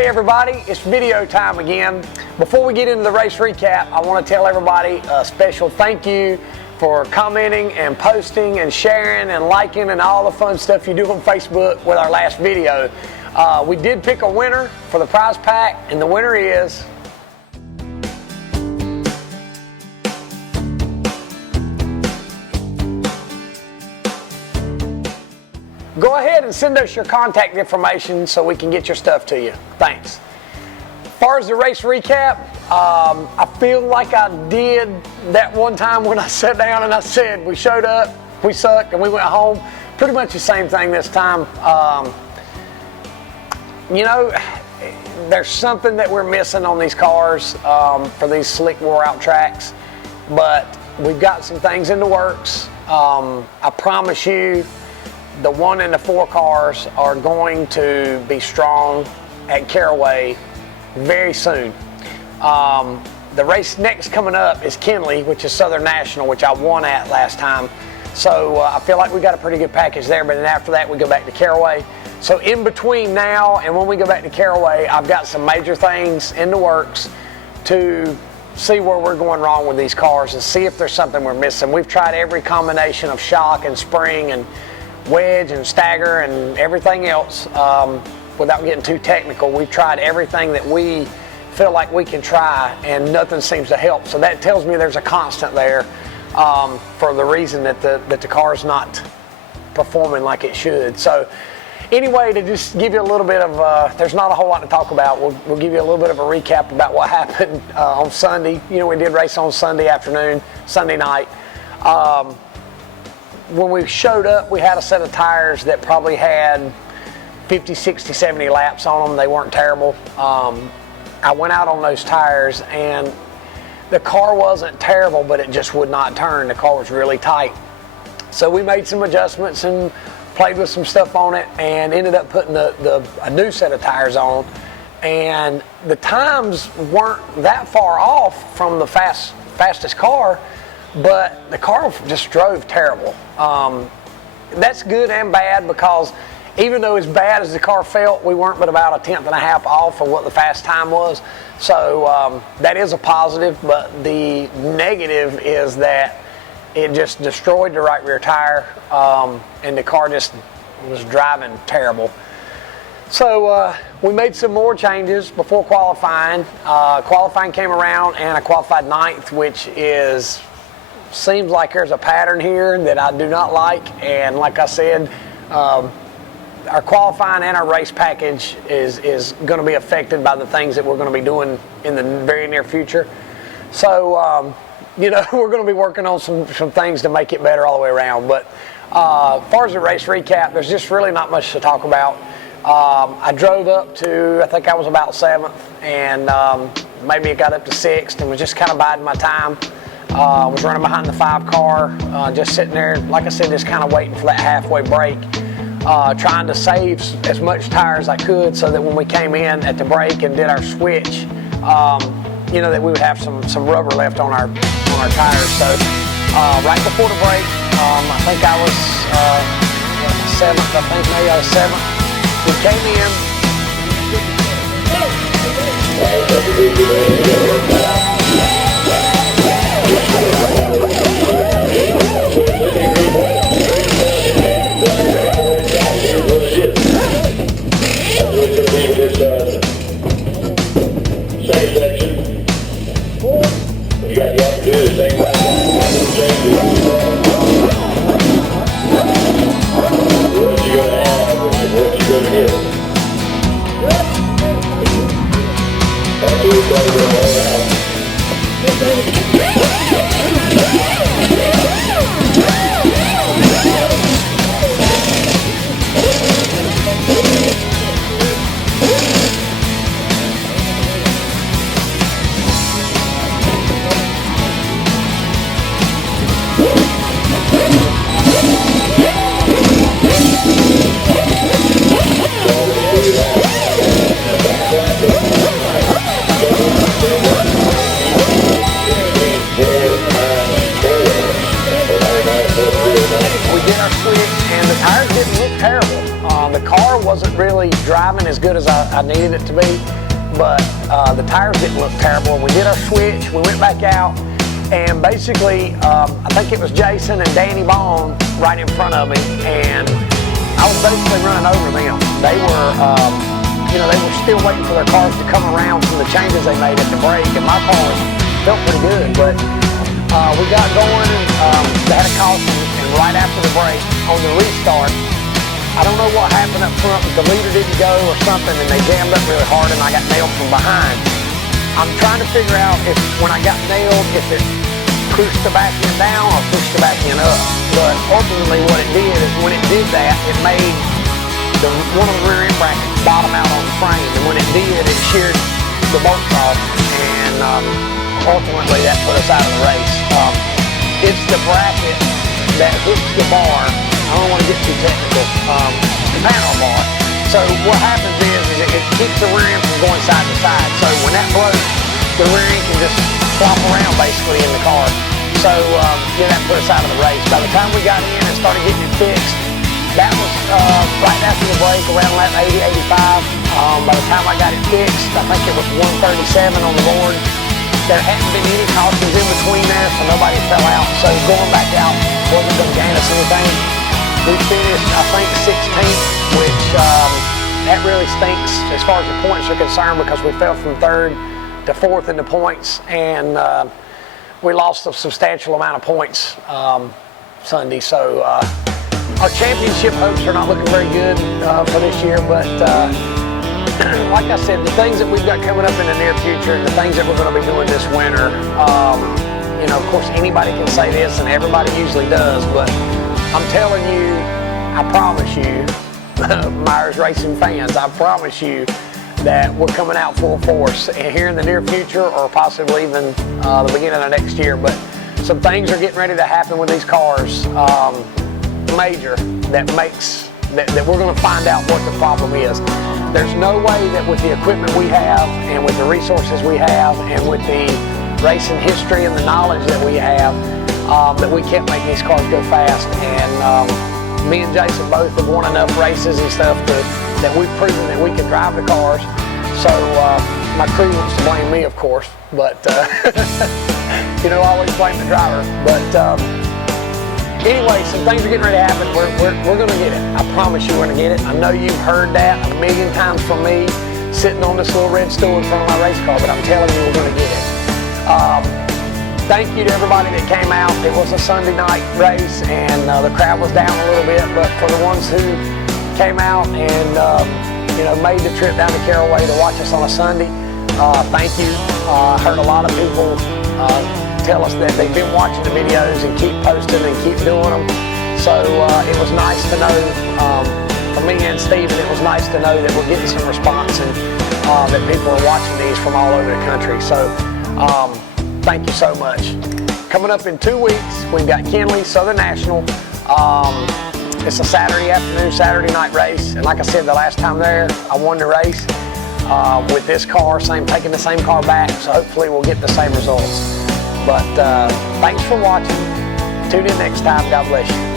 Everybody, it's video time again. Before we get into the race recap, I want to tell everybody a special thank you for commenting and posting and sharing and liking and all the fun stuff you do on Facebook with our last video. We did pick a winner for the prize pack, and the winner is go ahead and send us your contact information so we can get your stuff to you. Thanks. As far as the race recap, I feel like I did that one time when I sat down and I said we showed up, we sucked, and we went home. Pretty much the same thing this time. You know, there's something that we're missing on these cars for these slick wore out tracks, but we've got some things in the works. I promise you, the 1 and the 4 cars are going to be strong at Caraway very soon. The race next coming up is Kinley, which is Southern National, which I won at last time. So I feel like we got a pretty good package there, but then after that we go back to Caraway. So in between now and when we go back to Caraway, I've got some major things in the works to see where we're going wrong with these cars and see if there's something we're missing. We've tried every combination of shock and spring and wedge and stagger and everything else. Without getting too technical, we've tried everything that we feel like we can try, and nothing seems to help. So that tells me there's a constant there for the reason that the car's not performing like it should. So anyway, to just give you a little bit of, there's not a whole lot to talk about. We'll give you a little bit of a recap about what happened on Sunday. You know, we did race on Sunday afternoon, Sunday night. When we showed up, we had a set of tires that probably had 50, 60, 70 laps on them. They weren't terrible. I went out on those tires and the car wasn't terrible, but it just would not turn. The car was really tight. So we made some adjustments and played with some stuff on it and ended up putting a new set of tires on. And the times weren't that far off from the fastest car, but the car just drove terrible. That's good and bad, because even though as bad as the car felt, we weren't but about 1/10 and a half off of what the fast time was. So that is a positive, but the negative is that it just destroyed the right rear tire, and the car just was driving terrible. So we made some more changes before qualifying. Qualifying came around and I qualified 9th, which seems like there's a pattern here that I do not like. And like I said, our qualifying and our race package is going to be affected by the things that we're going to be doing in the very near future. So, you know, we're going to be working on some things to make it better all the way around. But as far as the race recap, there's just really not much to talk about. I drove up to, I think I was about 7th, and maybe it got up to 6th, and was just kind of biding my time. Was running behind the 5 car, just sitting there, like I said, just kind of waiting for that halfway break. Trying to save as much tire as I could so that when we came in at the break and did our switch, you know, that we would have some rubber left on our tires. So right before the break, I think I was 7th, I think maybe I was 7th. We came in. Same section. You got to do the same thing. What you gonna have? What you gonna get? That's what we're going to go around. Yeah. car wasn't really driving as good as I needed it to be, but the tires didn't look terrible. We did our switch, we went back out, and basically, I think it was Jason and Danny Bond right in front of me, and I was basically running over them. They were, they were still waiting for their cars to come around from the changes they made at the brake, and my car felt pretty good, but we got going, and they had a caution, and right after the break, on the restart, I don't know what happened up front, but the leader didn't go or something, and they jammed up really hard, and I got nailed from behind. I'm trying to figure out if, when I got nailed, if it pushed the back end down or pushed the back end up. But ultimately what it did is when it did that, it made one of the rear end brackets bottom out on the frame. And when it did, it sheared the bolts off. And ultimately that put us out of the race. It's the bracket that hooks the bar. I don't want to get too technical. The panel bar. So what happens is it keeps the rear end from going side to side. So when that blows, the rear end can just flop around basically in the car. So that put us out of the race. By the time we got in and started getting it fixed, that was right after the break, around lap 80, 85. By the time I got it fixed, I think it was 137 on the board. There hadn't been any cautions in between there, so nobody fell out. So going back out wasn't going to gain us anything. We finished, I think, 16th, which that really stinks as far as the points are concerned, because we fell from 3rd to 4th in the points, and we lost a substantial amount of points Sunday. So our championship hopes are not looking very good for this year, but like I said, the things that we've got coming up in the near future and the things that we're going to be doing this winter, of course anybody can say this and everybody usually does, but I'm telling you, I promise you, Myers Racing fans, I promise you that we're coming out full force here in the near future, or possibly even the beginning of next year. But some things are getting ready to happen with these cars, major, that we're going to find out what the problem is. There's no way that with the equipment we have, and with the resources we have, and with the racing history and the knowledge that we have, that we can't make these cars go fast. And me and Jason both have won enough races and stuff that we've proven that we can drive the cars. So my crew wants to blame me, of course, but I always blame the driver. But anyway, some things are getting ready to happen. We're going to get it. I promise you we're going to get it. I know you've heard that a million times from me sitting on this little red stool in front of my race car, but I'm telling you we're going to get it. Thank you to everybody that came out. It was a Sunday night race, and the crowd was down a little bit, but for the ones who came out and made the trip down to Caraway to watch us on a Sunday, thank you. I heard a lot of people tell us that they've been watching the videos and keep posting and keep doing them. So it was nice to know, for me and Steven, it was nice to know that we're getting some response, and that people are watching these from all over the country. So thank you so much. Coming up in 2 weeks, we've got Kinley Southern National. It's a Saturday afternoon, Saturday night race. And like I said, the last time there, I won the race with this car, taking the same car back. So hopefully we'll get the same results. But thanks for watching. Tune in next time. God bless you.